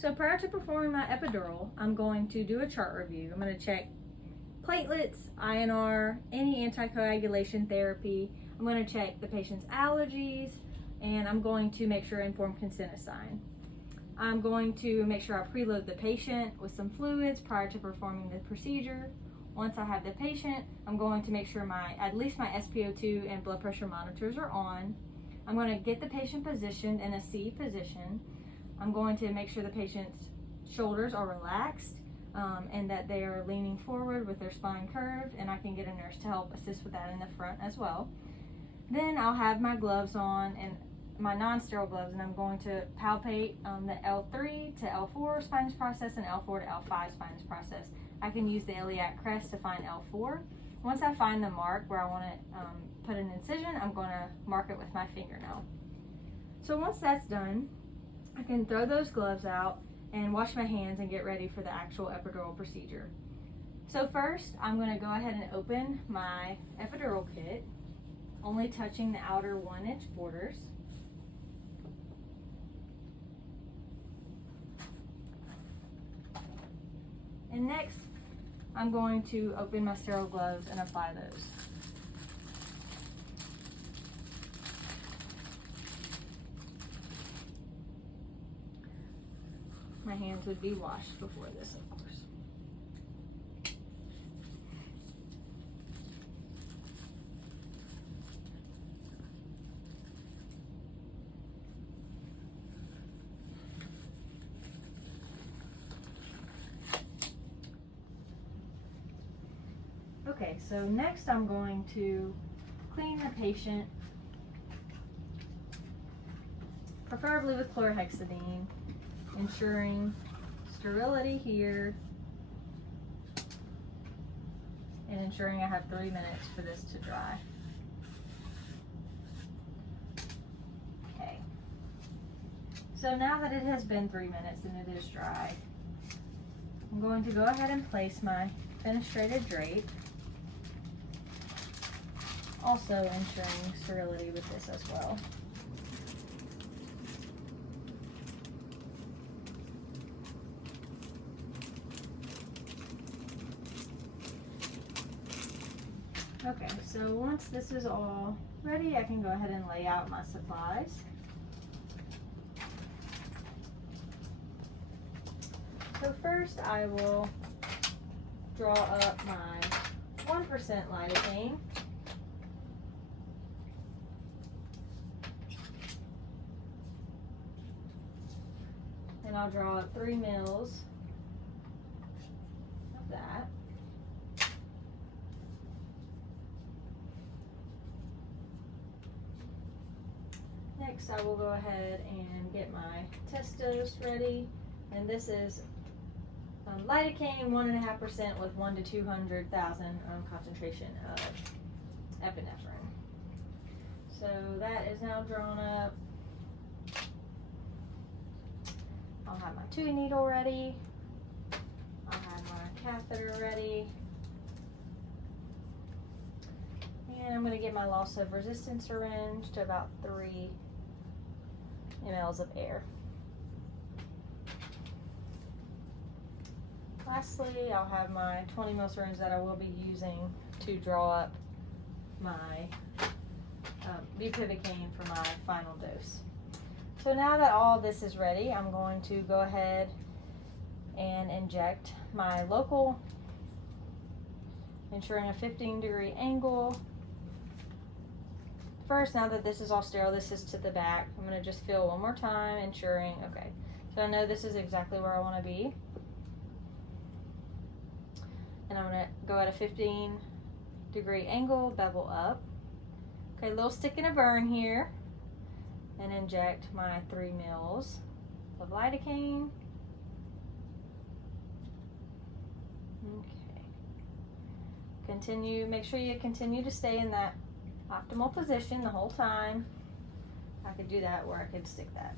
So prior to performing my epidural, I'm going to do a chart review. I'm going to check platelets, INR, any anticoagulation therapy. I'm going to check the patient's allergies, and I'm going to make sure informed consent is signed. I'm going to make sure I preload the patient with some fluids prior to performing the procedure. Once I have the patient, I'm going to make sure at least my SpO2 and blood pressure monitors are on. I'm going to get the patient positioned in a C position. I'm going to make sure the patient's shoulders are relaxed and that they are leaning forward with their spine curved, and I can get a nurse to help assist with that in the front as well. Then I'll have my gloves on and my non-sterile gloves, and I'm going to palpate the L3 to L4 spinous process and L4 to L5 spinous process. I can use the iliac crest to find L4. Once I find the mark where I want to put an incision, I'm going to mark it with my fingernail. So once that's done, I can throw those gloves out and wash my hands and get ready for the actual epidural procedure. So first, I'm going to go ahead and open my epidural kit, only touching the outer 1-inch borders. And next, I'm going to open my sterile gloves and apply those. My hands would be washed before this, of course. Okay, so next I'm going to clean the patient, preferably with chlorhexidine, ensuring sterility here and ensuring I have 3 minutes for this to dry. Okay, so now that it has been 3 minutes and it is dry, I'm going to go ahead and place my fenestrated drape, also ensuring sterility with this as well. Okay, so once this is all ready, I can go ahead and lay out my supplies. So first I will draw up my 1% lidocaine. And I'll draw up 3 mils of that. Next, I will go ahead and get my test dose ready, and this is lidocaine 1.5% with 1 to 200,000 concentration of epinephrine. So that is now drawn up. I'll have my TUI needle ready. I'll have my catheter ready. And I'm going to get my loss of resistance syringe to about 3 mLs of air. Lastly, I'll have my 20 ml syringe that I will be using to draw up my bupivacaine for my final dose. So now that all this is ready, I'm going to go ahead and inject my local, ensuring a 15-degree angle. First, now that this is all sterile, this is to the back. I'm going to just feel one more time, ensuring, okay. So I know this is exactly where I want to be. And I'm going to go at a 15-degree angle, bevel up. Okay, a little stick and a burn here. And inject my 3 mils of lidocaine. Okay. Continue, make sure you continue to stay in that optimal position the whole time. I could do that, or I could stick that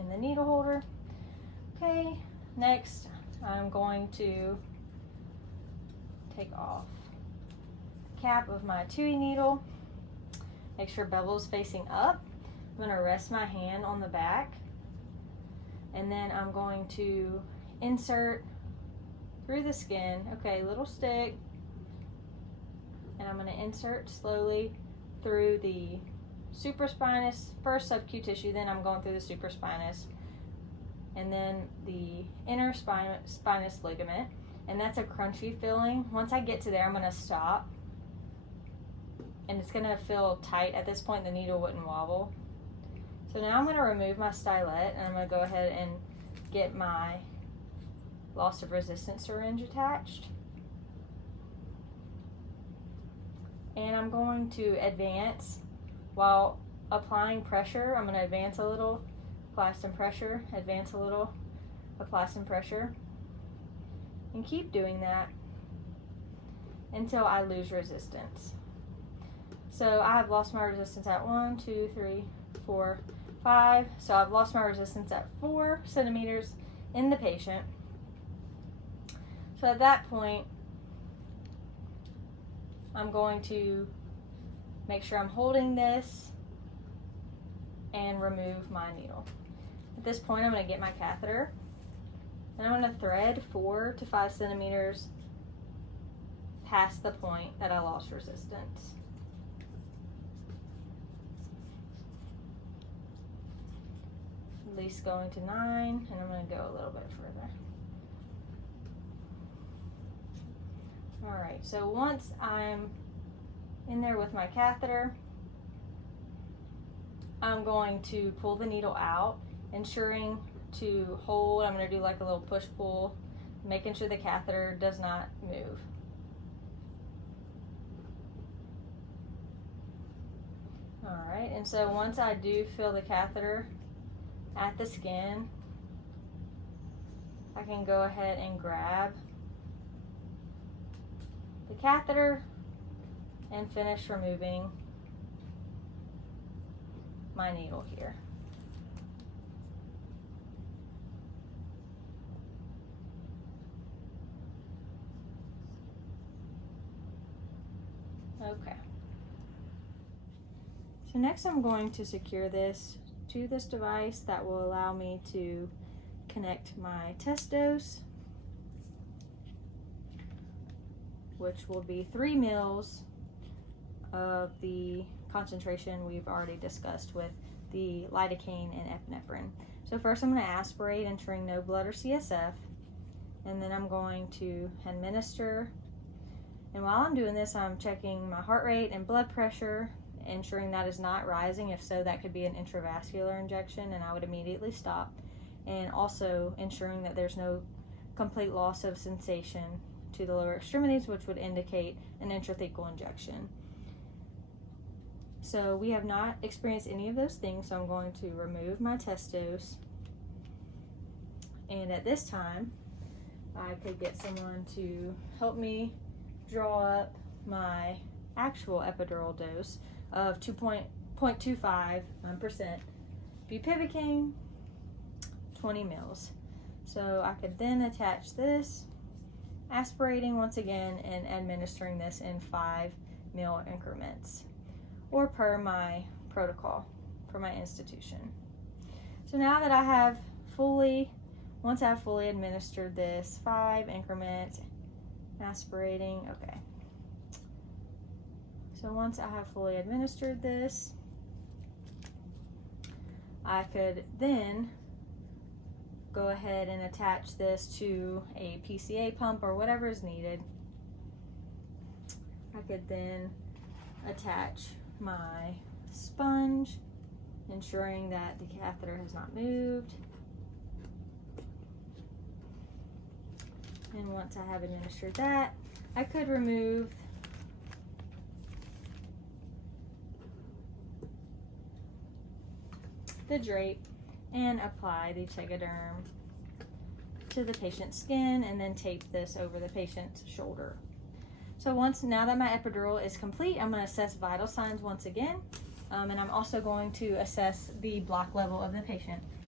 in the needle holder. Okay, next I'm going to take off the cap of my TUI needle. Make sure bevel is facing up. I'm going to rest my hand on the back And then I'm going to insert through the skin. Okay, little stick. And I'm going to insert slowly through the supraspinous, first subcutaneous tissue, then I'm going through the supraspinous, and then the inner spinous ligament. And that's a crunchy feeling. Once I get to there, I'm going to stop. And it's going to feel tight. At this point, the needle wouldn't wobble. So now I'm going to remove my stylet, and I'm going to go ahead and get my loss of resistance syringe attached. And I'm going to advance while applying pressure. I'm going to advance a little, apply some pressure, advance a little, apply some pressure, and keep doing that until I lose resistance. So I have lost my resistance at 1, 2, 3, 4, 5. So I've lost my resistance at 4 centimeters in the patient. So at that point, I'm going to make sure I'm holding this and remove my needle. At this point, I'm going to get my catheter, and I'm going to thread 4 to 5 centimeters past the point that I lost resistance. At least going to 9, and I'm going to go a little bit further. Alright, so once I'm in there with my catheter, I'm going to pull the needle out, ensuring to hold. I'm going to do like a little push-pull, making sure the catheter does not move. Alright, and so once I do feel the catheter at the skin, I can go ahead and grab the catheter and finish removing my needle here. Okay. So next I'm going to secure this to this device that will allow me to connect my test dose, which will be 3 mils of the concentration we've already discussed with the lidocaine and epinephrine. So first I'm going to aspirate, ensuring no blood or CSF, and then I'm going to administer. And while I'm doing this, I'm checking my heart rate and blood pressure, ensuring that is not rising. If so, that could be an intravascular injection, and I would immediately stop. And also ensuring that there's no complete loss of sensation to the lower extremities, which would indicate an intrathecal injection. So we have not experienced any of those things, so I'm going to remove my test dose. And at this time, I could get someone to help me draw up my actual epidural dose of 0.25% bupivacaine, 20 mils. So I could then attach this, aspirating once again and administering this in 5 mil increments, or per my protocol for my institution. So now that I have once I've fully administered this, 5 increments, aspirating, okay. So once I have fully administered this, I could then go ahead and attach this to a PCA pump or whatever is needed. I could then attach my sponge, ensuring that the catheter has not moved. And once I have administered that, I could remove the drape and apply the Tegaderm to the patient's skin, and then tape this over the patient's shoulder. So now that my epidural is complete, I'm going to assess vital signs once again, and I'm also going to assess the block level of the patient.